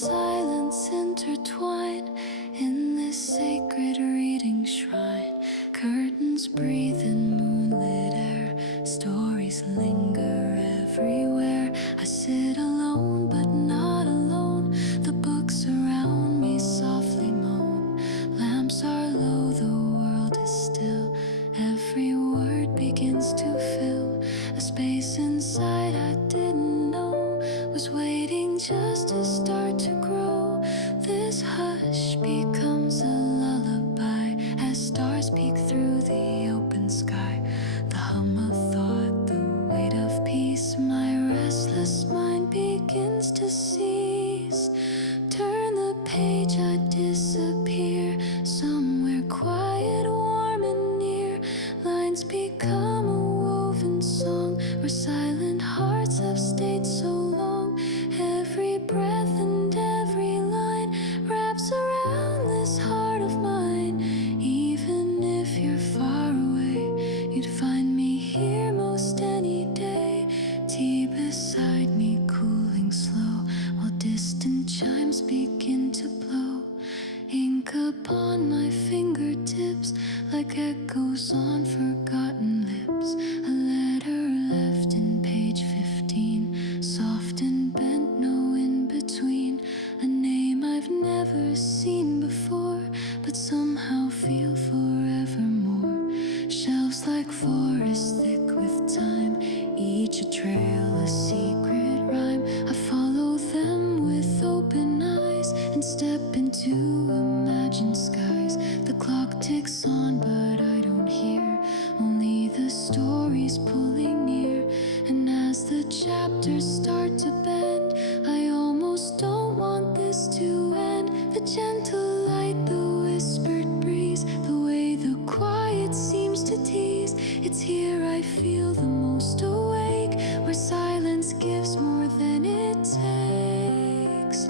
silence intertwine in this sacred reading shrine. Curtains breathe in moonlit air, stories linger everywhere. I sit alone but not alone, the books around me softly moan. Lamps are low, the world is still, every word begins to fill a space inside I didn't know was waiting just to start to grow. This hush becomes a lullaby as stars peek through the open sky. The hum of thought, the weight of peace, my restless mind begins to cease. Turn the page, I disappear somewhere quiet, warm and near. Lines become a woven song where silent hearts have stayed so long. Every breath and every line wraps around this heart of mine. Even if you're far away, you'd find me here most any day. Tea beside me cooling slow while distant chimes begin to blow. Ink upon my fingertips like echoes on forgotten lips. A letter left in page 15, soft and bent, no in between. A name I've never seen before, but somehow feel forevermore. Shelves like forests thick with time, each a trail, a secret rhyme. I follow them with open eyes and step into imagined skies. The clock ticks on but I don't hear, only the stories pulling near. And as the chapters start to bend, I almost don't want this to end. The gentle light, the whispered breeze, the way the quiet seems to tease. It's here I feel the most awake, where silence gives more than it takes.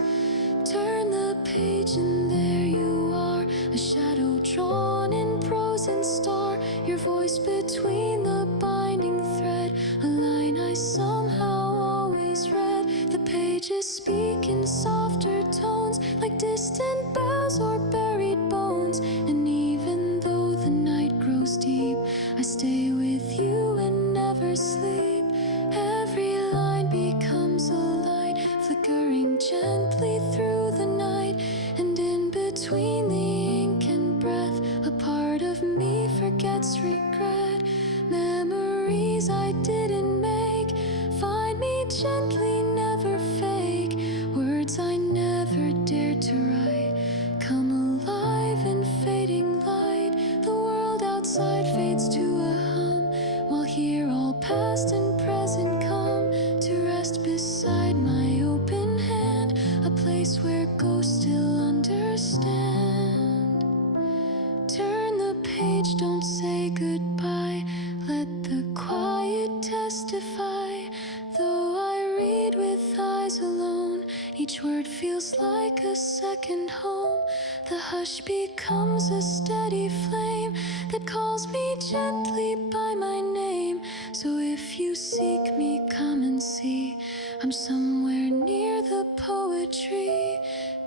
Turn the page and there you are, a shadow drawn in prose and star. Your voice between the binding thread, a line I somehow always read. The pages speak in softer tones, like distant bells or buried bones. And even though the night grows deep, I stay with you and never sleep. Every line becomes a light, flickering gently through the night. And in between the ink and breath, a part of me forgets regret. Memories I didn't make find me gently, never fake. Words I never dared to write come alive in fading light. The world outside fades to a hum, while here all past and present come to rest beside my open hand, a place where ghosts still understand. Turn the page, don't say goodbye, let the quiet testify. Though I read with eyes alone, each word feels like a second home. The hush becomes a steady flame that calls me gently by my name. So if you seek me, come and see, I'm somewhere near the poetry.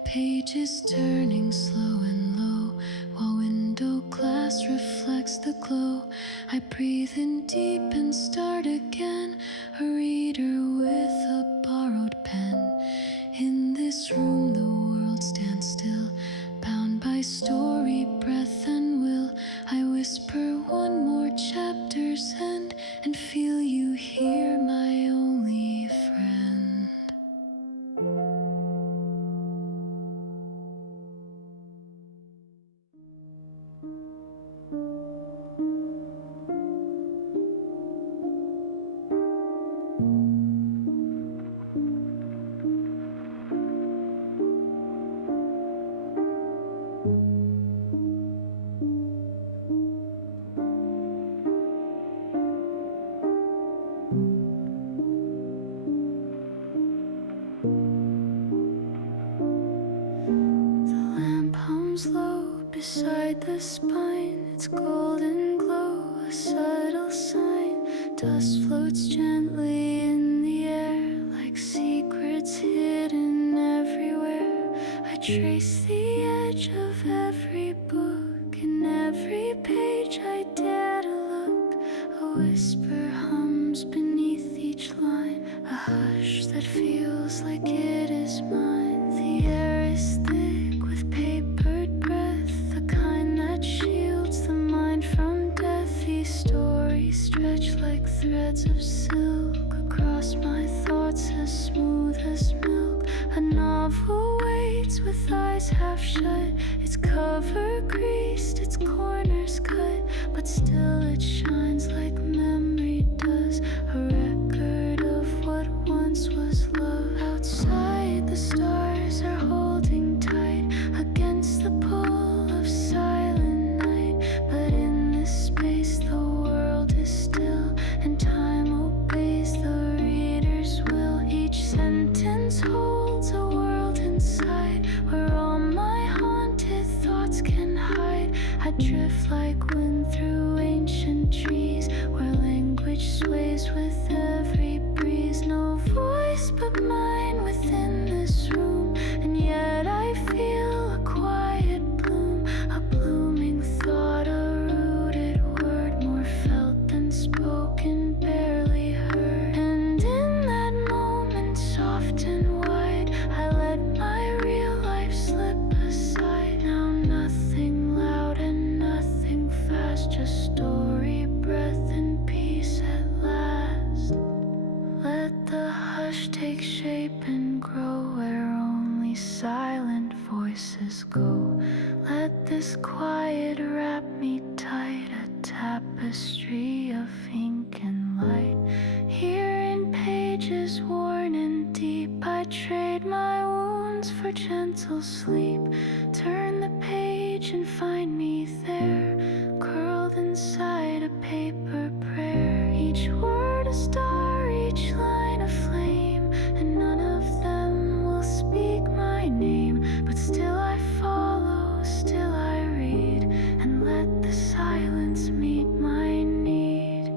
Pages turning slow and low, while window glass reflects the glow. I breathe in deep and start again, a reader with a borrowed pen. In this room the world stands still, bound by story, breath and will. I whisper one more chapter's end and feel you here, my only friend. Beside the spine, its golden glow, a subtle sign. Dust floats gently in the air, like secrets hidden everywhere. trace the edge of every book, in every page I dare to look. A whisper hums beneath each line, a hush that feels like it is mine. The air is thick with papered breath, the kind that shields the mind from death. These stories stretch like threads of silk across my thoughts, as smooth as milk. A novel waits with eyes half shut, its cover creased, its corners cut, but still it shines like memory does, a record of what once was love. Outside the stars are holding tight against the pull of silent night, but in this space the world is still and time obeys the reader's will. Each sentence holds a world inside where all my haunted thoughts can hide. I drift like wind through ancient trees where language sways with every breeze. No voice but mine within this room, and yet I feel a quiet bloom, a blooming thought, a rooted word, more felt than spoken, barely heard. And in that moment, soft and wide, I let my real life slip aside. Now nothing loud and nothing fast, just story, breath, and peace at last. Let the hush take shape and grow where only silent voices go. Let this quiet wrap me tight, a tapestry of ink and light. Here in pages worn and deep, I trade my wounds for gentle sleep. Turn the page and find me there, curled inside a paper prayer. Each word a star, each line a flame, and none of them will speak my name. But still I follow, still I read, and let the silence meet my need.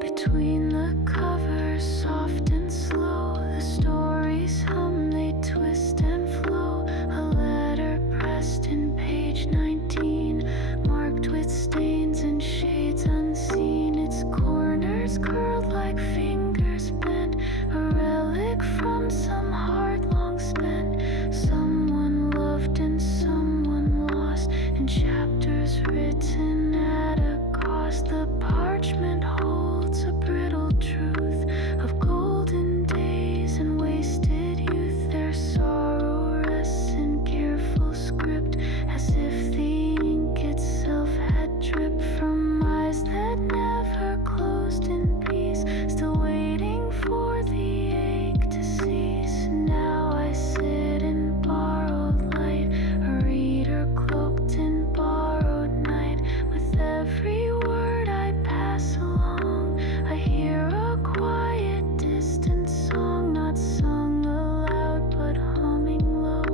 Between the covers, soft and slow, the stories hum, they twist and flow. A letter pressed in page 19, marked with stains and shades unseen. Its corners curled like fingers bent, a relic from some heart long spent. Someone loved and someone lost, in chapters written at a cost. The parchment holds a brittle truth of golden days and wasted youth. Their sorrow rests in careful script, as if the ink itself had dripped from eyes that never closed in peace, still waiting for the ache to cease. Now I sit in borrowed light, a reader cloaked in borrowed night. With every word I pass along, I hear a quiet distant song, not sung aloud but humming low,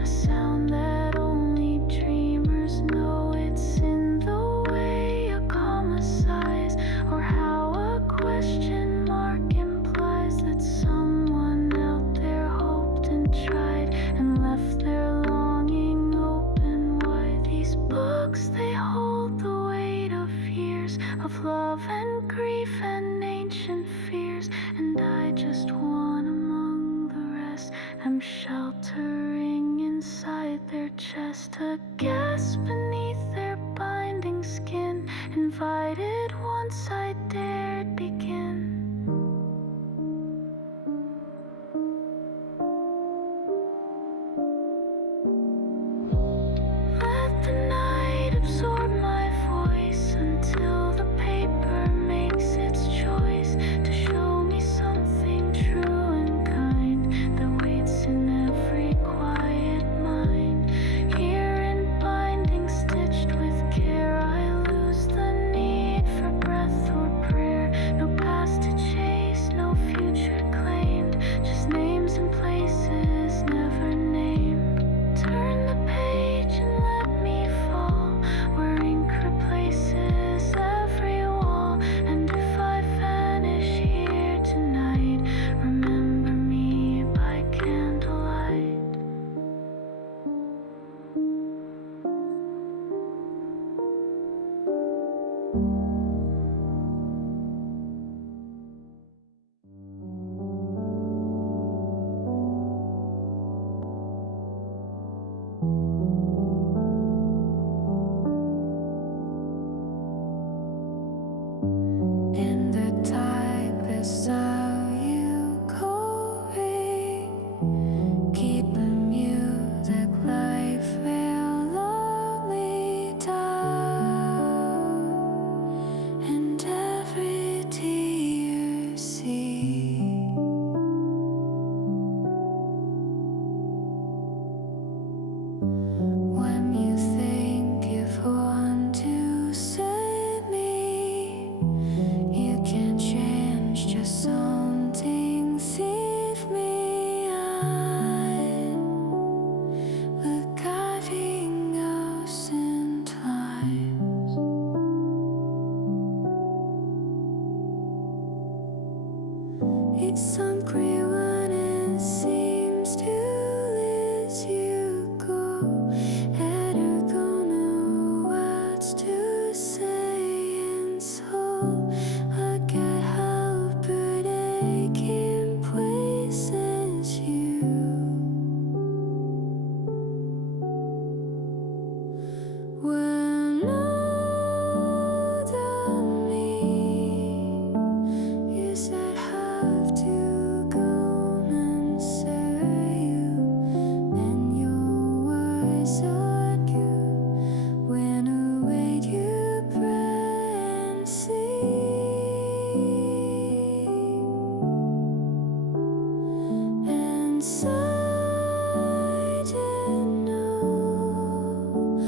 a sound that only dreamers know. It's in the way a comma sighs, or how a question mark implies that someone out there hoped and tried and left their longing open wide. These books, they hold the weight of years of love and grief and ancient fears, and I just one among the rest am sheltering inside their chest, a gasp beneath their binding skin, invited once I dared begin. Let the night absorb my voice until the paper makes its choice to show me something true and kind that waits in every quiet mind. Here in It's some gray one and seems to let you go. I don't know what to say, and so I can't help but ache in places you. When older me, you said have to go and say you, and your words argue when away you pray and see. And so I didn't know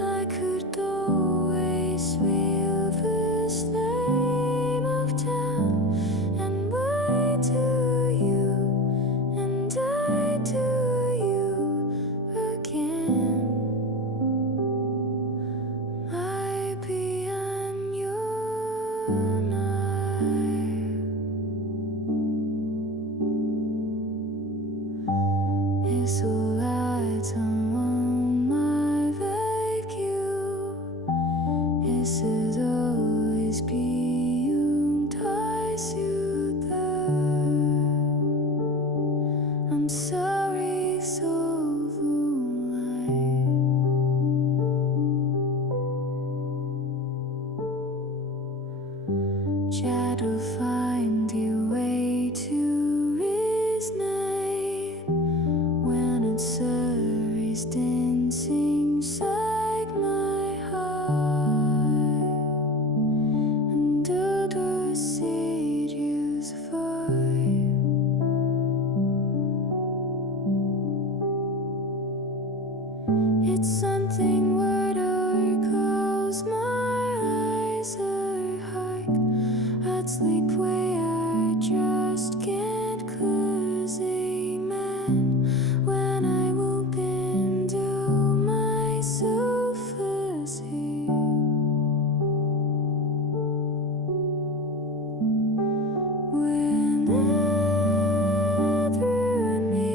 I could always feel the same of town and wait to you, and I to you again. Maybe I'm your knife. It's a light on my vacuum. It should always be you, ties you there. I'm sorry, so I try to find your way to resonate when it surveys dancing inside my heart, and other seduce vibe. It's something where I close my eyes or hike. I'd sleep where I just can't close a man when I will bend to myself asleep. Whenever me,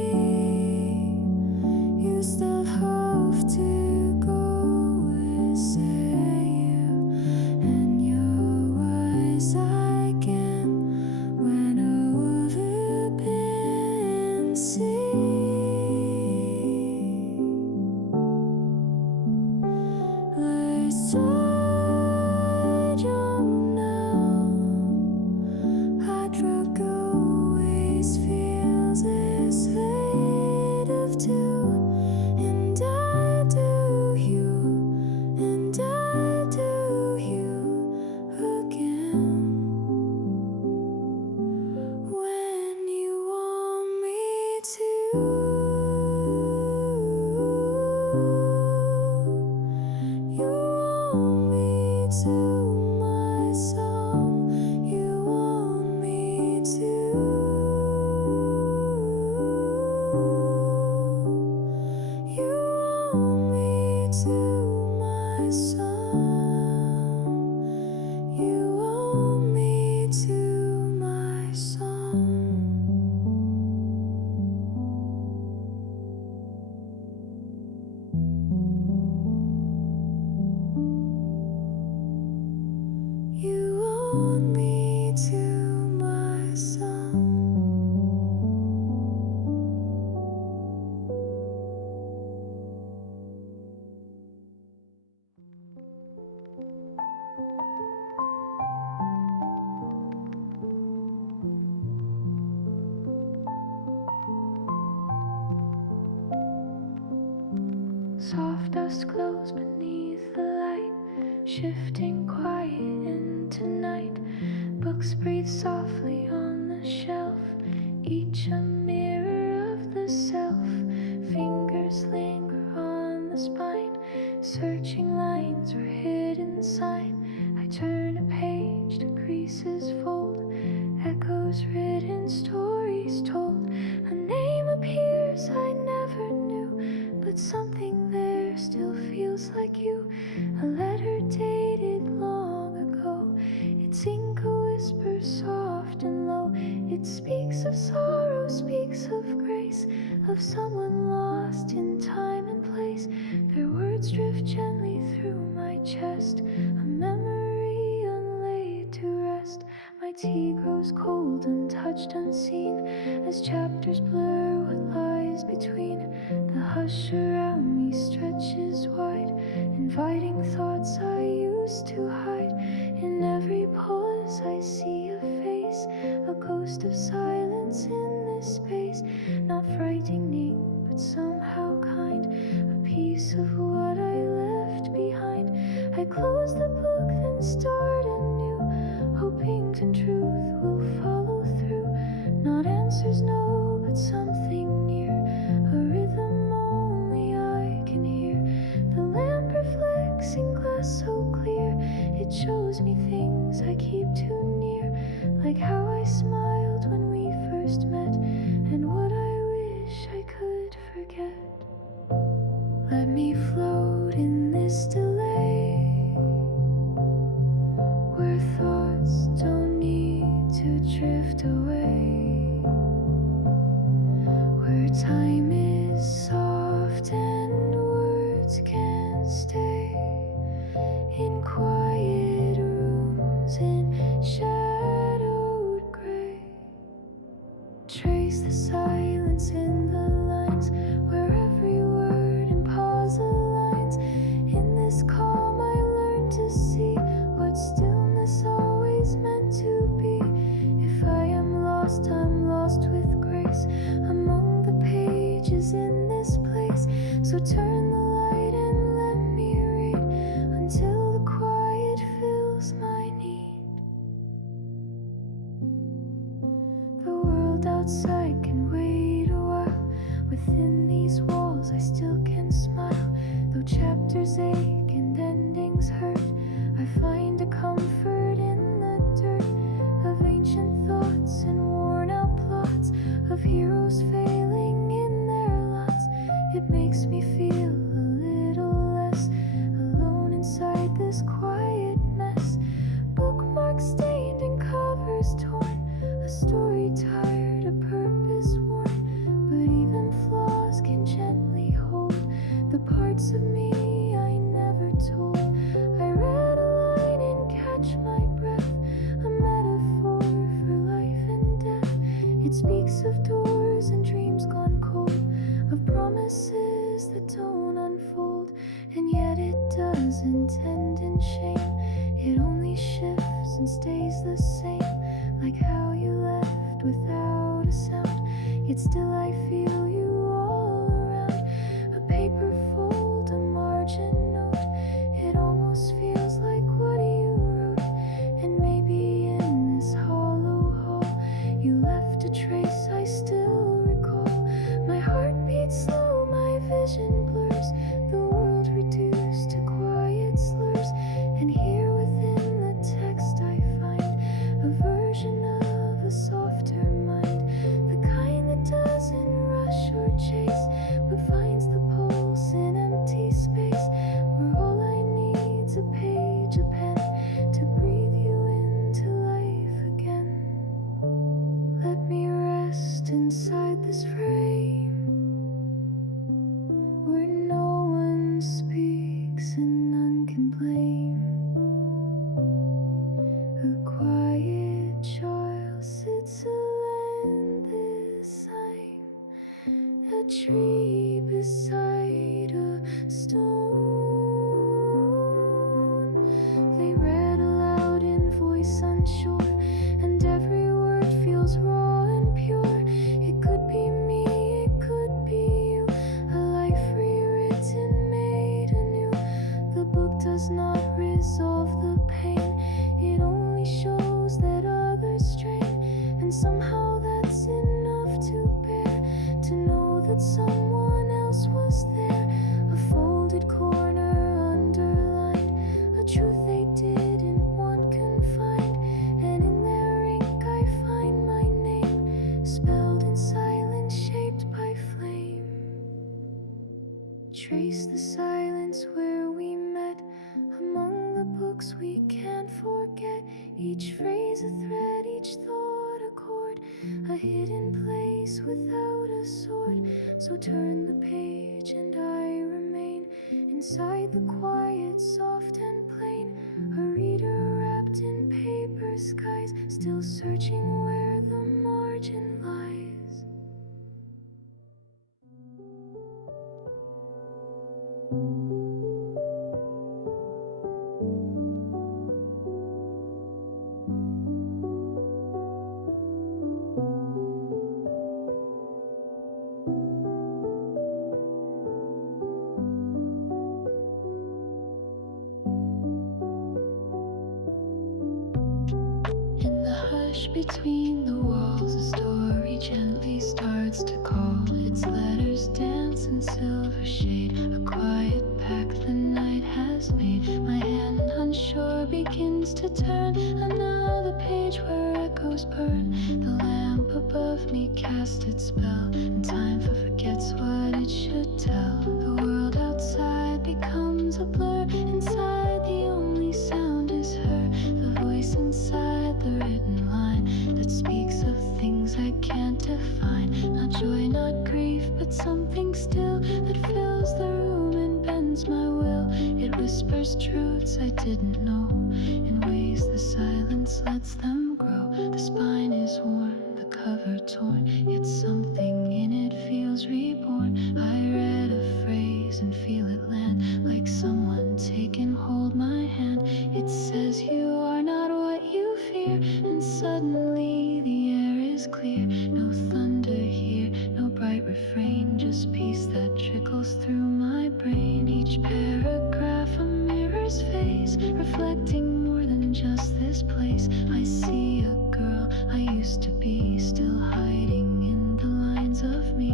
you still have to go and say you, and your words I can when over and see. Let's I don't know. Hard rock always feels as fate of two, and I do you, and I do you again. When you want me to, you want me to my song. You want me to, you want me to my song. You want me to my song. You want me to my song. Soft dust glows beneath the light, shifting quiet into night. Books breathe softly on the shelf, each a mirror of the self. Fingers linger on the spine, searching lines for hidden sign. I turn a page, the creases fold, echoes written, stories told. A name appears I never knew, but something there still feels like you. A letter dated long ago, its ink a whisper soft and low. It speaks of sorrow speaks of grace, of someone lost in time and place. Their words drift gently through my chest, a memory unlaid to rest. My tea grows cold, untouched, unseen, as chapters blur what lies between. The hush around me stretches wide, inviting thoughts I used to hide. In every pause I see a face, a ghost of silence in this space. Not frightening, but somehow kind, a piece of what I left behind. I close the book, then start anew, hoping some truth will follow through. Not answers, no, but something near, a rhythm only I can hear. The lamp reflects in glass so clear, it shows me things I keep too near, like how I smiled when we first met, and what I wish I could forget. Let me float in this delay, where thoughts don't need to drift away, where time is soft and words can stay in quiet rooms in shadowed gray. Trace the silence in the lines, where every word and pause aligns. In this calm I learn to see what stillness always meant to be. If I am lost, I'm lost with grace, among the pages in this place. So turn the light and let me read, until the quiet fills my need. The world outside can wait a while, within these walls I still can smile. Though chapters ache and endings hurt, I find a comfort in the dirt of ancient thoughts and worn out plots of heroes failing in their lots. It makes me feel a little less alone inside this quiet mess. Bookmarks stained and covers torn, a story tired, a purpose worn. But even flaws can gently hold the parts of me I never told. I read a line and catch my breath, a metaphor for life and death. It speaks of doors and dreams gone cold, of promises that don't unfold. And yet it doesn't end in shame, it only shifts and stays the same, like how you left without a sound, yet still I feel you all around. A paper fold, a margin note, it almost feels like what you wrote. And maybe in this hollow hall you left a trace I still recall. My heart beats slow, my vision blurs, the world reduced to quiet slurs. And here within the text I find a version of a softer mind, the kind that doesn't rush or chase, but finds the pulse in empty space, where all I need's a page, a pen, to breathe you into life again. Let me rest inside this frame, where no one speaks and none can blame. A quiet child sits alone this time, a tree beside a stone. They read aloud in voice unsure, and every word feels raw and pure. It could be me, it could be you, a life rewritten, made anew. The book does not resolve the pain, it only shows that others strain. And somehow that's enough to bear, to know that someone else was there. A folded corner underlined, a truth they didn't want confined. And in their ink I find my name, spelled in silence, shaped by flame. Trace the silence where we met, among the books we can't forget. Each phrase a thread, each thought a chord, a hidden place without a sword. So turn the page and I remain inside the quiet, soft and plain, a reader wrapped in paper skies, still searching where the margin lies. Between the walls, a story gently starts to call. Its letters dance in silver shade, a quiet pact the night has made. My hand unsure begins to turn, another page where echoes burn. The lamp above me casts its spell, and time forgets what it should tell. The world outside becomes a blur, inside the only sound is her, the voice inside the written line that speaks of things I can't define. Not joy, not grief, but something still that fills the room and bends my will. It whispers truths I didn't know, in ways the silence lets them grow. The spine is worn, the cover torn, yet something in it feels reborn. I read a phrase and feel it land, like someone taking hold my hand. It says you are not what you fear, and suddenly the air is clear. No thunder here, no bright refrain, just peace that trickles through my brain. Each paragraph a mirror's face, reflecting more than just this place. I see a girl I used to be, still hiding in the lines of me.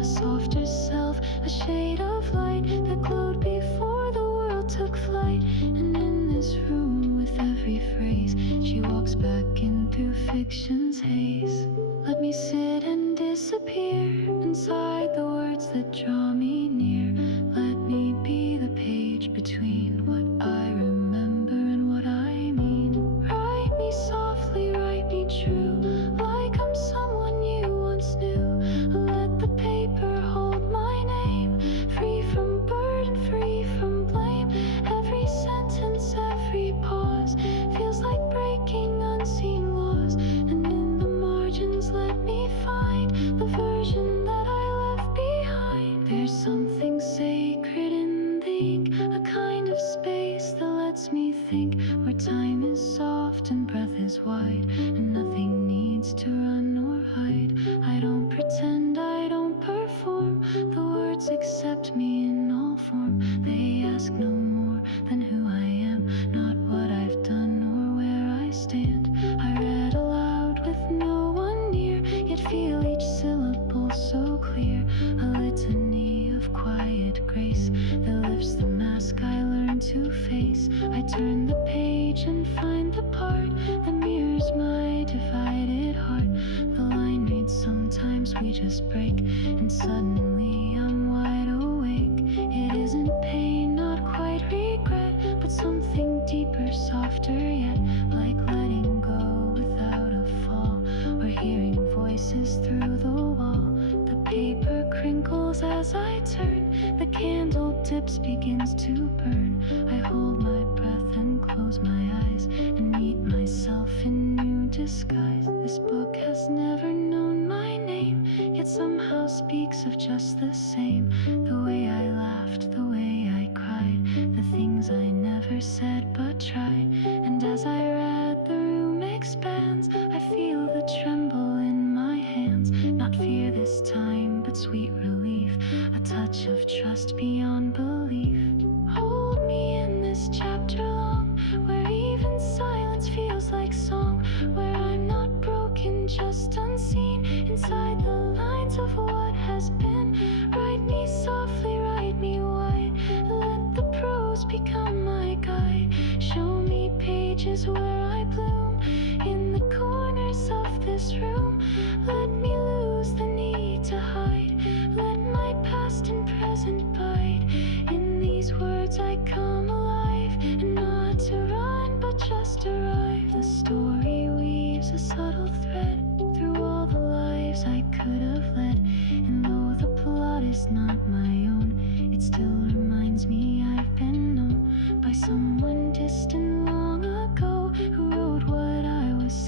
A softer self, a shade of light that glowed before the world took flight. And in this room, with every phrase, she walks back in through fiction's haze. Let me sit and disappear inside the words that draw me near. Let me be the page between what I remember and what I mean. Write me softly, write me true, like I'm someone you once knew. Let the paper hold my name, free from burden, free from blame. Every sentence, every pause feels like breaking unseen laws. And in the margins, let me find the version that I left behind. There's something sacred in the ink, a kind of space that lets me think, where time is soft and breath is wide, and nothing needs to run or hide. I don't pretend, I don't perform, the words accept me in all form. They ask no more than who I am, not what I've done or where I stand. I read aloud with no one near, yet feel each syllable so clear. A litany of quiet grace that lifts the mask I learned to face. I turn the page and find the part that mirrors my divided heart. The line reads, sometimes we just break, and suddenly I'm wide awake. It isn't pain, not quite regret, but something deeper, softer yet, like letting go without a fall, or hearing voices through the wall. The paper crinkles as I turn, the candle dips, begins to burn. I hold my breath and close my eyes, and meet myself in new disguise. This book has never known my name, yet somehow speaks of just the same. The way I laughed, the way I cried, the things I never said but tried. And as I read, the room expands, I feel the tremble in my hands. Not fear this time, but sweet relief, a touch of trust beyond belief. Hold me in this chapter long, where even silence feels like song, where I'm not broken, just unseen, inside the lines of what has been. Write me softly, write me wide, let the prose become my guide. Show me pages where I bloom, in the corners of this room. Let me lose the need to hide, let my past and present bide. In these words I come alive, and not to run but just arrive. The story weaves a subtle thread through all the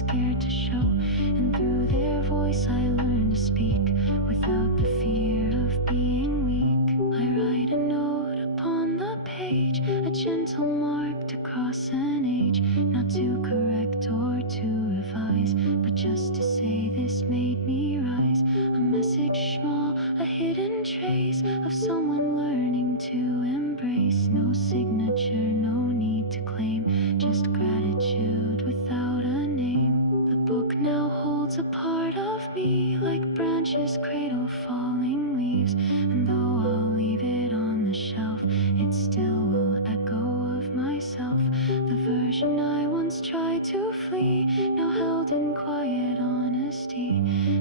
scared to show, and through their voice I learn to speak without the fear of being weak. I write a note upon the page, a gentle mark to cross an age, not to correct or to revise, but just to say this made me rise. A message small, a hidden trace of someone learning to embrace. No signature, no need to claim, just gratitude without a name. The book now holds a part of me, like branches cradle falling leaves, and though I'll leave it on the shelf, it still will echo of myself. The version I once tried to flee, now held in quiet honesty,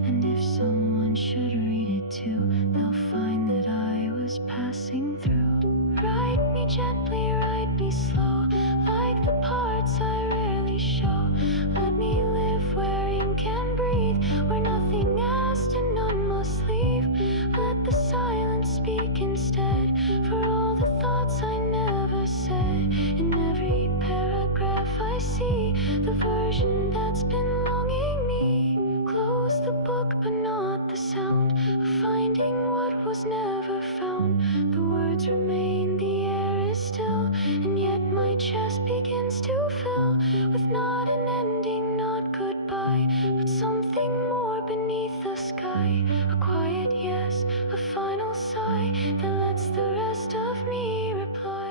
and if someone should read it too, they'll find that I was passing through. Write me gently, write me slow, like the parts I rarely show. Let me live where ink can breathe, where nothing asked and none must leave. Let the silence speak instead, for all the thoughts I never said. In every paragraph I see the version that's been longing me. Close the book but not the sound of finding what was never found. The words remain, the air is still, and yet my chest begins to fill with not an ending, not goodbye, but something more beneath the sky. A quiet yes, a final sigh that lets the rest of me reply.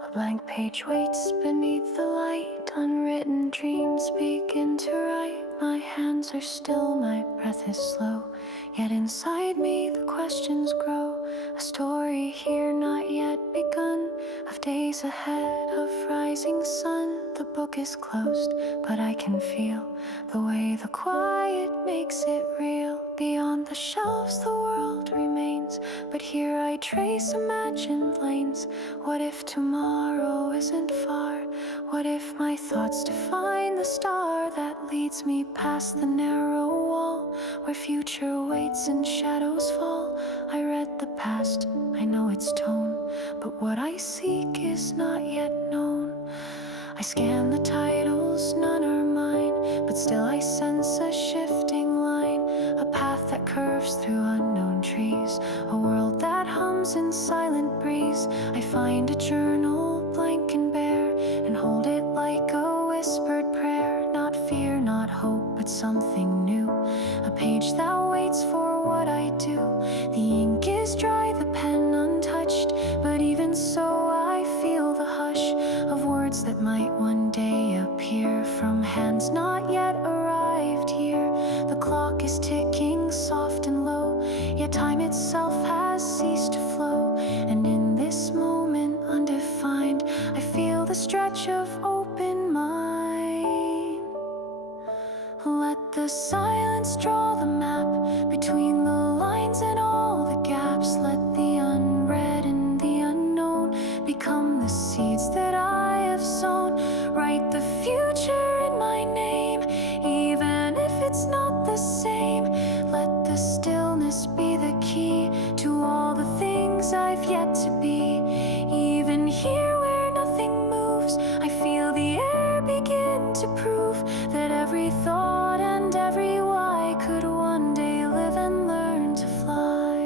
A blank page waits beneath the light, unwritten dreams begin to write. My hands are still, my breath is slow, yet inside me the questions grow. A story here not yet begun, of days ahead of rising sun. The book is closed, but I can feel the way the quiet makes it real. Beyond the shelves the world remains, but here I trace imagined lanes. What if tomorrow isn't far? What if my thoughts define the star that leads me past the narrow wall, where future waits and shadows fall? I read the past, I know its tone, but what I seek is not yet known. I scan the titles, none are mine, but still I sense a shifting line, a path that curves through unknown trees, a world that hums in silent breeze. I find a journal, blank and bare, and hold it like a whispered prayer. Not fear, not hope, but something new, a page that waits for what I do. The ink is dry, the pen untouched, but even so I feel the hush of words that might one day appear from hands not yet arrived here. The clock is ticking soft and low, yet time itself has ceased to flow, and in this moment undefined I feel the stretch of open mind. Let the silence draw the map between the lines and all the gaps. Let the unread and the unknown become the seeds that I have sown. Write the future in my name, even if it's not the same. Let the stillness be the key to all the things I've yet to be. Even here where nothing moves, I feel the air begin to prove that every thought and every why could one day live and learn to fly.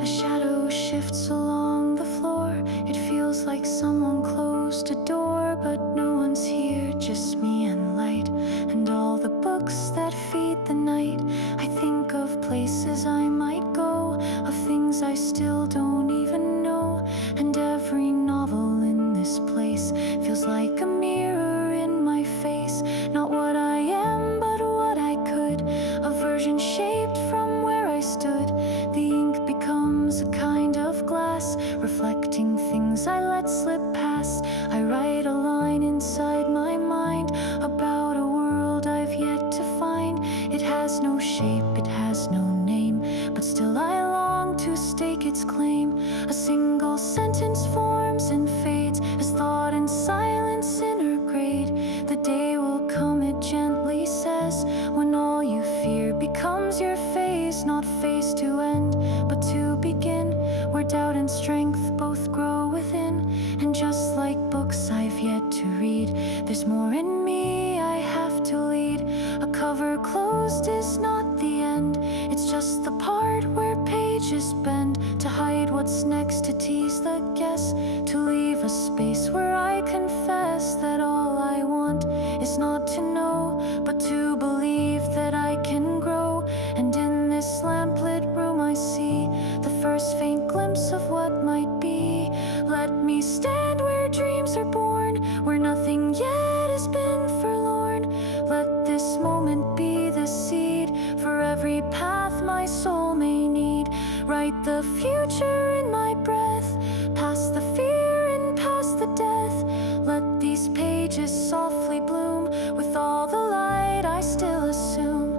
A shadow shifts along the floor. It feels like someone closed a door, but no one's here, just me and light, and all the books that feed the night. I think of places I might go, of things I still don't even know, and every novel in this place feels like a mirror in my face. Not what I am, but what I could, a version shaped from where I stood. The ink becomes a kind of glass, reflecting things I let slip past. I write to read. There's more in me I have to lead. A cover closed is not the end. It's just the part where pages bend, to hide what's next, to tease the guess, to leave a space where I confess that all I want is not to know, but to believe that I can grow. And in this lamplit room I see the first faint glimpse of what might be. Let me stand where dreams are born, where nothing yet has been forlorn. Let this moment be the seed for every path my soul may need. Write the future in my breath, past the fear and past the death. Let these pages softly bloom with all the light I still assume.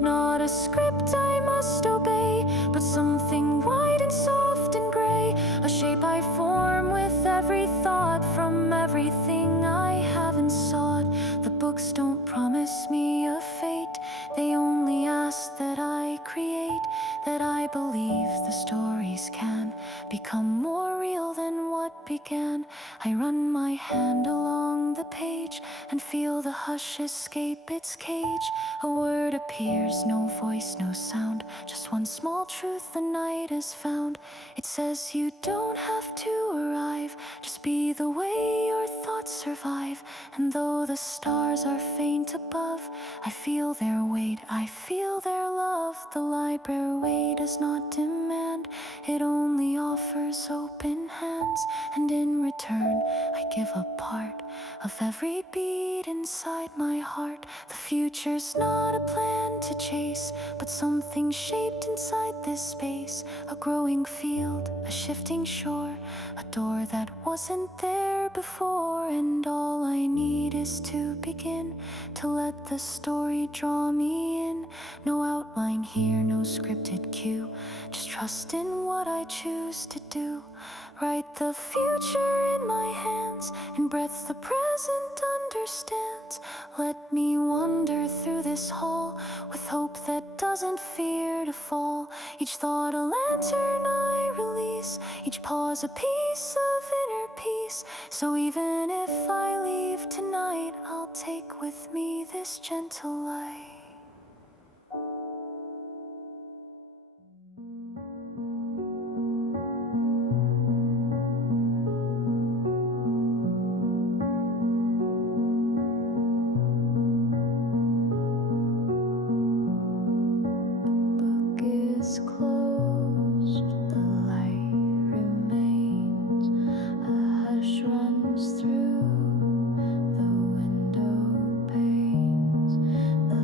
Not a script I must obey, but something white and soft and gray, a shape I form with every thought from everything I haven't sought. The books don't promise me a fate, they only ask that I create, that I believe the stories can become more real than what began. I run my hand along the page and feel the hush escape its cage. A word appears, no voice, no sound, just one small truth the night has found. It says you don't have to arrive, just be the way your thoughts survive. And though the stars are faint above, I feel their weight, I feel their love. The library way does not demand, it only offers open hands. And in return I give a part of every beat inside my heart. The future's not a plan to chase, but something shaped inside this space. A growing field, a shifting shore, a door that wasn't there before. And all I need is to begin, to let the story draw me in. No outline here, no scripted cue, just trust in what I choose to do. Write the future in my hands, in breath the present understands. Let me wander through this hall with hope that doesn't fear to fall. Each thought a lantern I release, each pause a piece of inner peace. So even if I leave tonight, I'll take with me this gentle light. Closed, the light remains, a hush runs through the window panes. The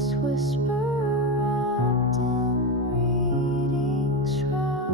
just whisper wrapped in reading shroud.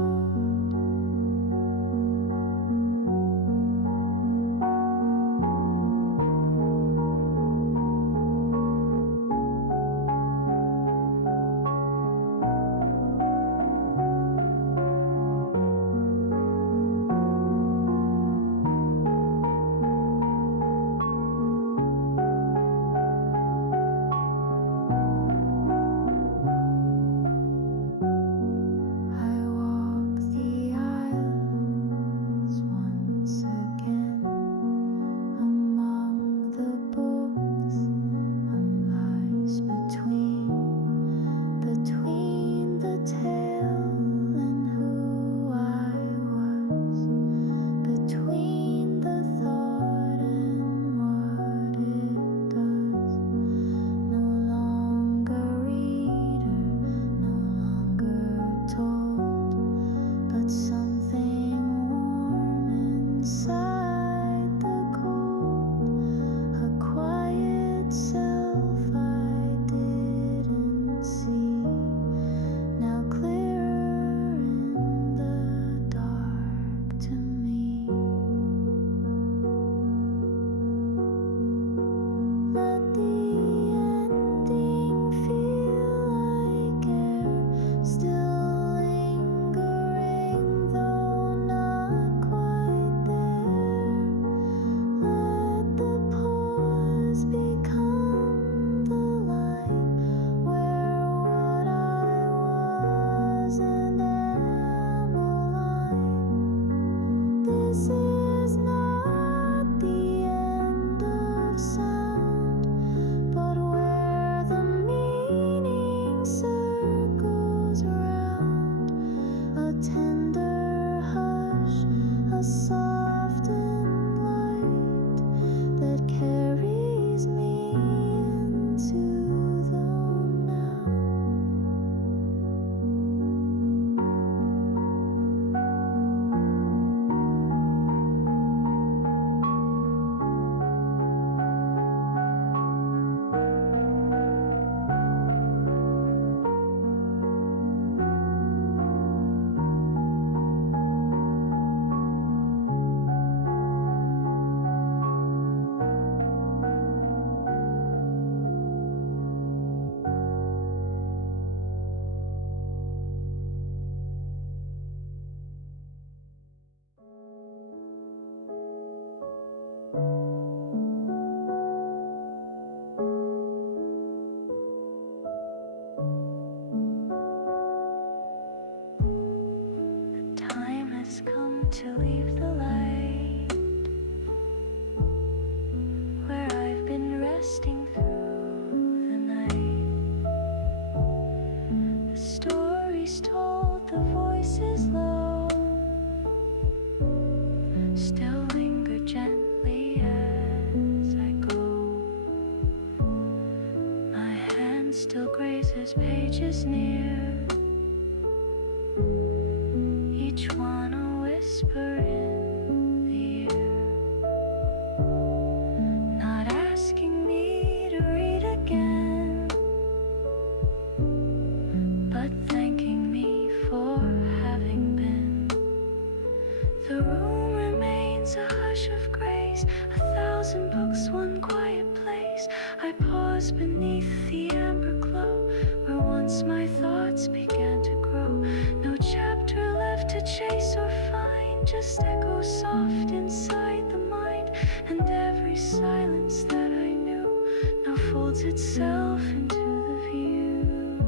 To leave the light where I've been resting through the night. The stories told, the voices low, still linger gently as I go. My hand still grazes pages near, each one a whisper in the ear, not asking me to read again, but thanking me for having been. The room remains a hush of grace, 1,000 books, one quiet place. I pause beneath the amber glow, where once my thoughts began to grow. No chapter left to chase or find, just echo soft inside the mind. And every silence that I knew now folds itself into the view.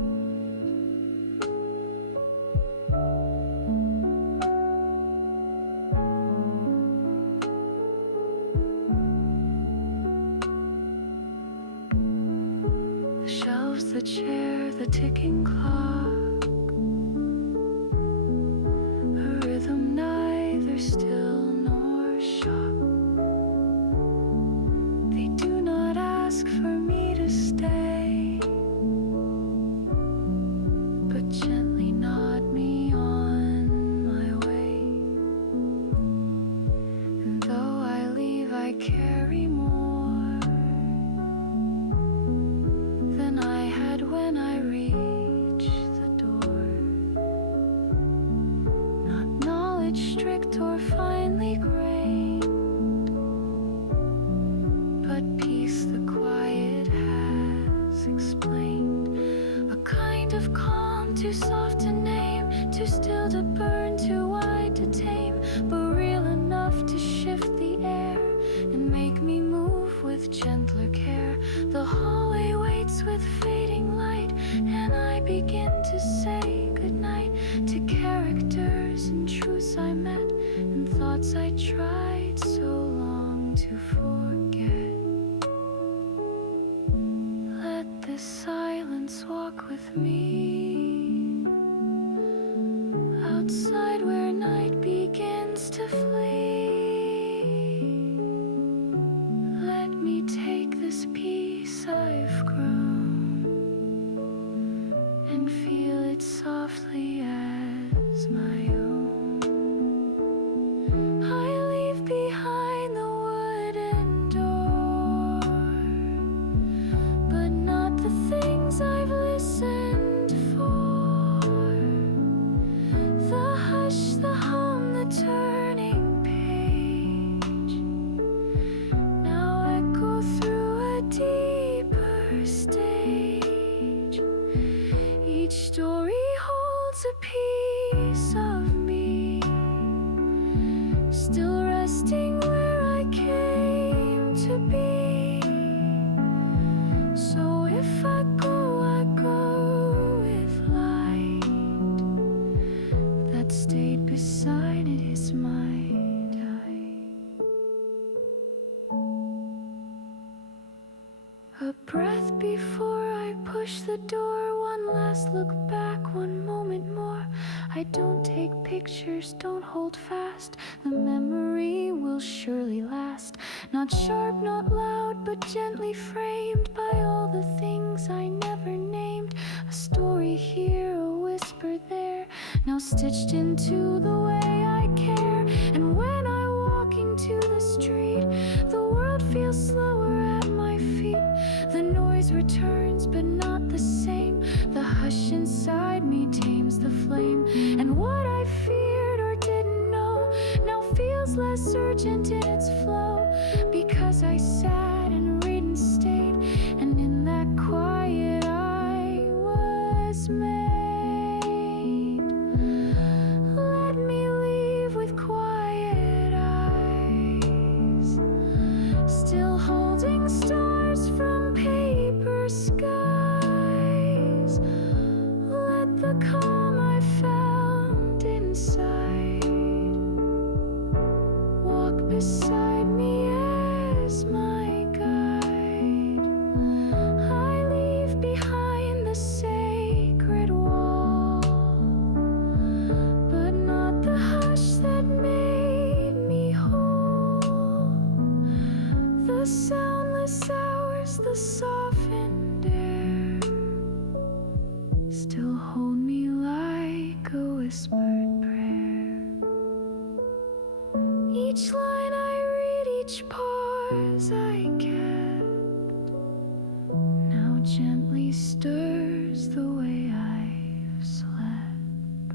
The shelves, the chair, the ticking clock, a rhythm neither still nor shock. They do not ask for me to stay, but gently nod me on my way. And though I leave, I carry more than I had Too still to burn, too wide to tame, but real enough to shift the air and make me move with gentler care. The hallway waits with fading light, and I begin to say goodnight to characters and truths I met and thoughts I tried so long to forget. Let this silence walk with me outside where night begins to flee. Let me take this peace I've grown and feel it softly as my own. I leave behind the wooden door, but not the things I've listened for. The hush, the hum, the turning page now echo through a deeper stage. Each story holds a piece of me, still resting where I came to be. So if I go with light that stayed beside it is my light. A breath before I push the door, one last look back, one moment more. I don't take pictures, don't hold fast, the memory will surely last. Not sharp, not loud, but gently framed by all the things I never named. A story here, a whisper there, now stitched into the way I care. And when I walk into the street, the world feels slower at my feet. The noise returns, but not the same. The hush inside me tames the flame. And what I feared or didn't know now feels less urgent in its flow, because I sat and read and stayed, and in that quiet I was made. Let me leave with quiet eyes, still holding stars from paper skies. Let the calm I found inside walk beside me as my guide. I leave behind the sacred wall, but not the hush that made me whole. The soundless hours, the softened air still hold me like a whispered prayer. Each line I read, each pause I get now gently stirs the way I've slept.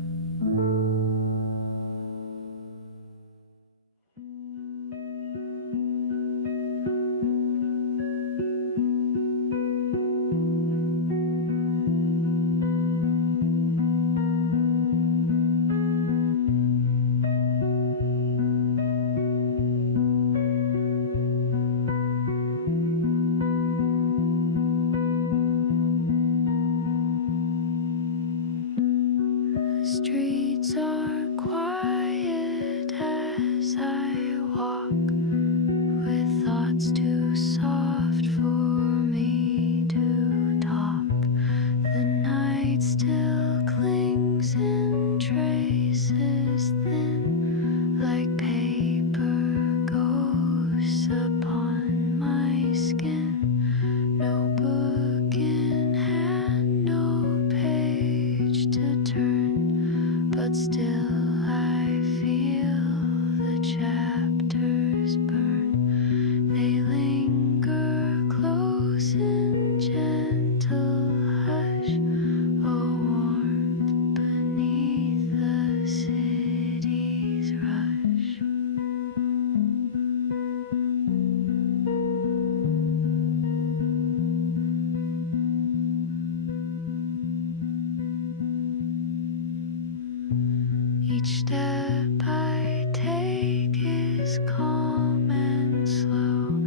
Each step I take is calm and slow,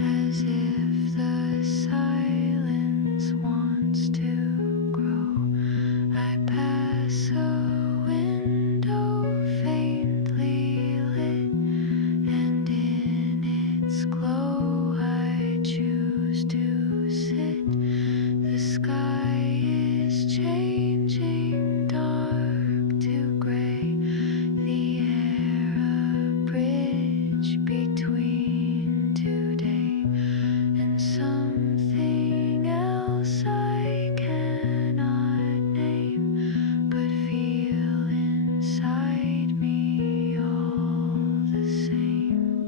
as if the silence wants to grow. I pass a window faintly lit, and in its glow I choose to sit. The sky is changing dark to gray, the air a bridge between today and something else I cannot name, but feel inside me all the same.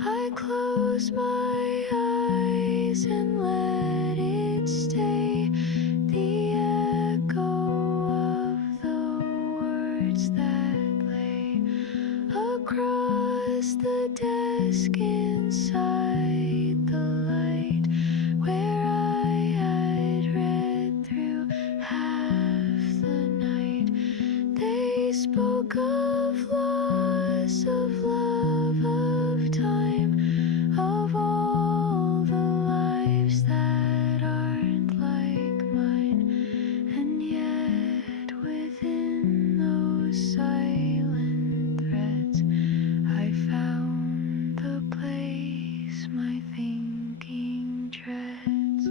I close my eyes and let it stay, the echo of the words that lay across the desk inside the light, where I had read through half the night. They spoke of loss, of love, of time, of all the lives that aren't like mine. And yet within those silent threads I found the place my thinking treads.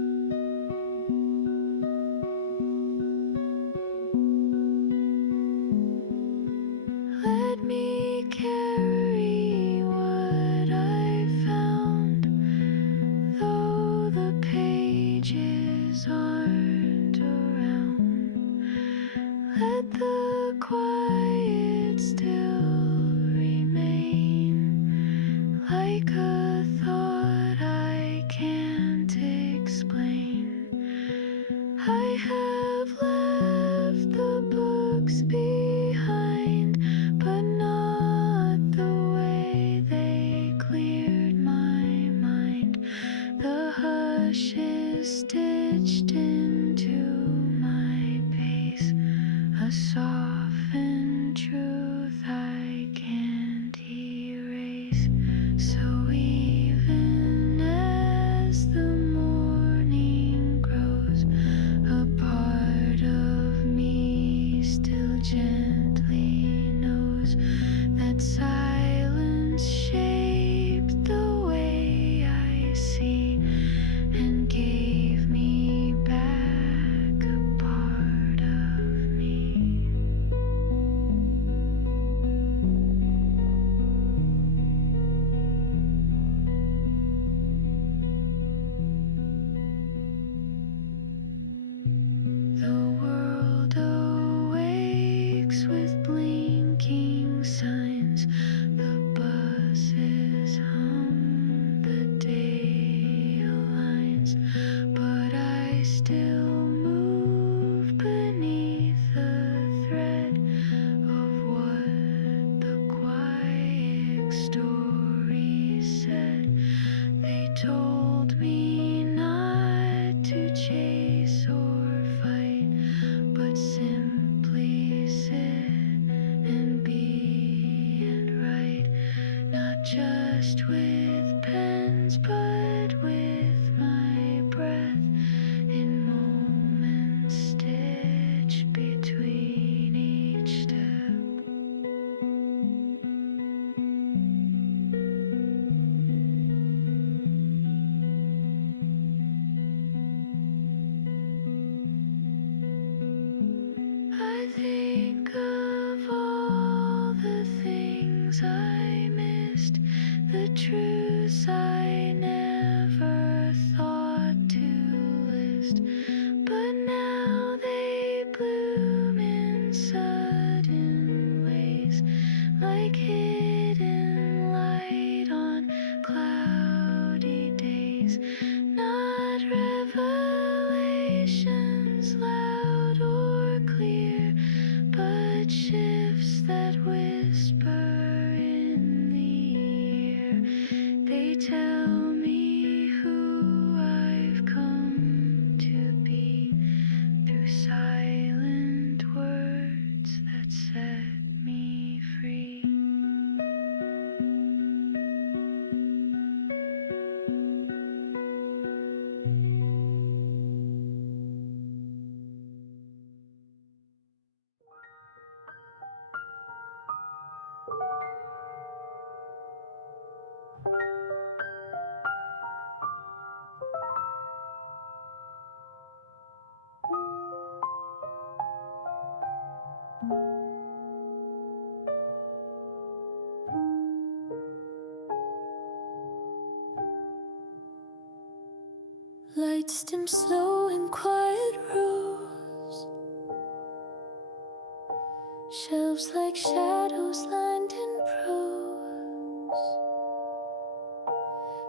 Let me carry what I found, though the pages aren't around. Let the quiet still remain, like a thought I can't explain. I have left the books behind, but not the way they cleared my mind. The hush is stitched into my pace, a softened truth I can't erase. So even as the morning grows, a part of me still gently knows that silence shaped the way I see, and gave me back a part of me. The world awakes with blinking signs, the buses hum, the day aligns, but I still move beneath the thread of what the quiet story said. They told me not to chase or fight, but simply sit and be and write, not just with pens, but with my breath, in moments stitched between each step. I think of all the things I missed, the truths I never thought to list, but now they bloom in sudden ways, like hidden light on cloudy days, not revelations loud or clear, but shifts that whisper in the Lights dim slow in quiet rows, shelves like shadows lined in prose,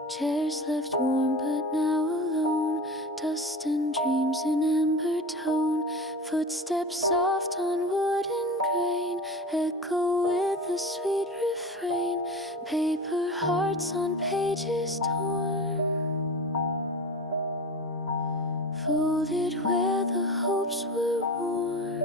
chairs left warm but now alone, dust and dreams in amber tone, footsteps soft on wooden grain, echo with a sweet refrain, paper hearts on pages torn, folded where the hopes were worn.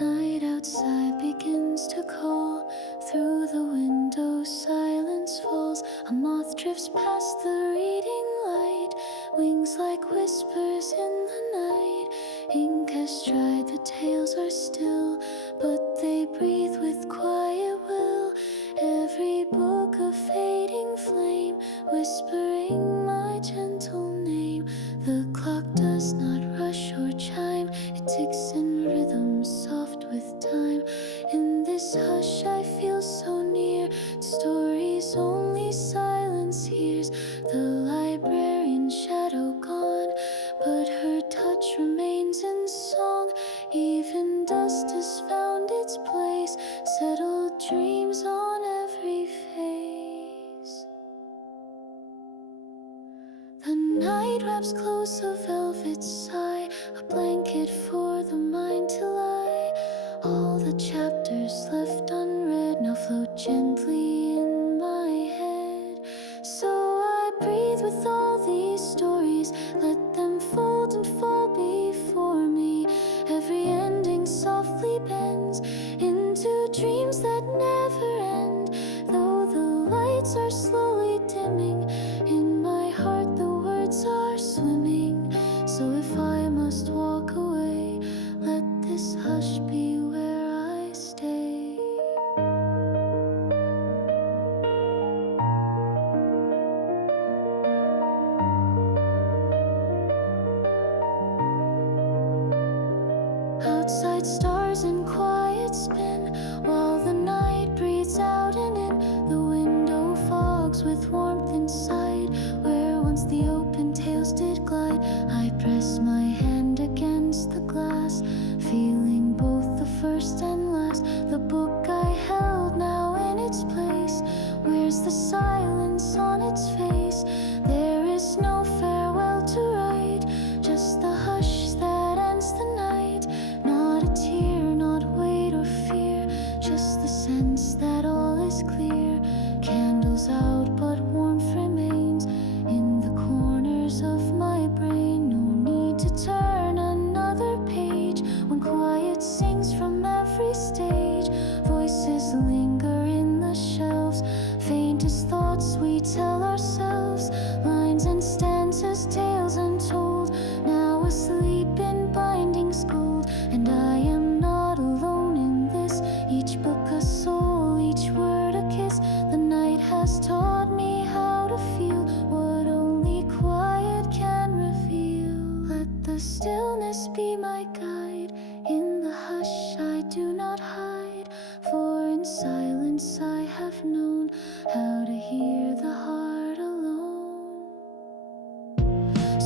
Night outside begins to call, through the window silence falls, a moth drifts past the reading light, wings like whispers in the night, ink has dried, the tales are still, but they breathe with quiet will, every book a fading flame, whispering my gentle name, the clock does not rush or chime, it ticks in rhythm soft with time, in this hush I feel so near, stories only silence hears, the librarian's shadow gone, but her touch remains in song, even dust has found its place, settled dreams on every face. The night wraps close a velvet sigh, a blanket for the mind to lie, all the chapters left unread now float gently in my head, so I breathe with all these stories, let them fold and fall before me, every ending softly bends into dreams that never end, though the lights are slowly dimming, in my heart the words are swimming, so if I must walk away, let this hush be where I stay. Outside stars in quiet spin, while the night breathes out and in, the window fogs with warmth inside, where once the open tales did glide, I press my hand against the glass, feeling both the first and last, the book I held now in its place, wears the silence on its face, there is no farewell to write, just the hush that ends the night, not a tear, not weight or fear, just the sense that all is clear, candles out but warmth remains, in the corners of my brain, no need to turn another page, when quiet sings from every stage, voices linger in the shelves, faintest thoughts we tell ourselves, lines and stanzas, tales untold, now asleep in bindings gold, and I am not alone in this, each book a soul, each word a kiss, the night has taught me how to feel what only quiet can reveal, let the stillness be my guide, in the hush I do not hide, for in silence I have known how to hear the heart alone.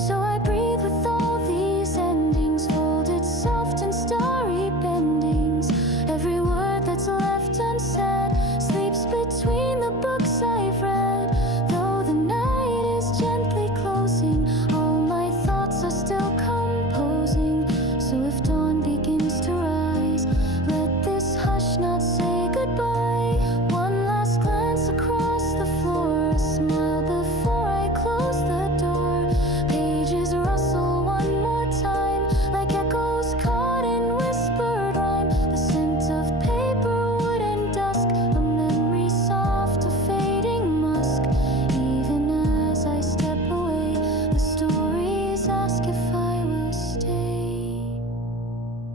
So I breathe with all these endings, folded soft and starry bendings, every word that's left unsaid sleeps between the books I've read, though the night is gently closing, all my thoughts are still composing, so if dawn begins to rise, let this hush not say goodbye, one last glance across the floor, a smile before I close the door, pages rustle one more time, like echoes caught in whispered rhyme, the scent of paper, wood and dusk, a memory soft, a fading musk, even as I step away, the stories ask if I will stay,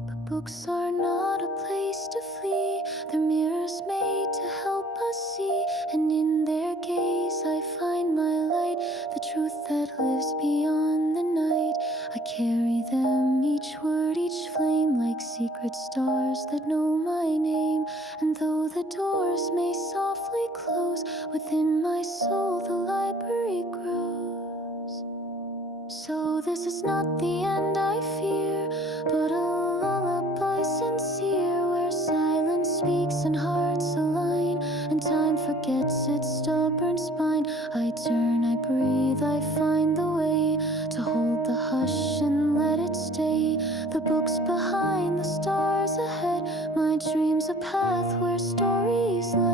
but books are not a place to flee, they're mirrors made to help us see, and in their gaze I find my light, the truth that lives beyond the night, I carry them, each word, each flame, like secret stars that know my name, and though the doors may softly close, within my soul the library grows. this is not the end I fear, but a lullaby sincere, where silence speaks and hearts align, and time forgets its stubborn spine. I turn, I breathe, I find the way to hold the hush and let it stay. The books behind, the stars ahead, my dreams a path where stories lie.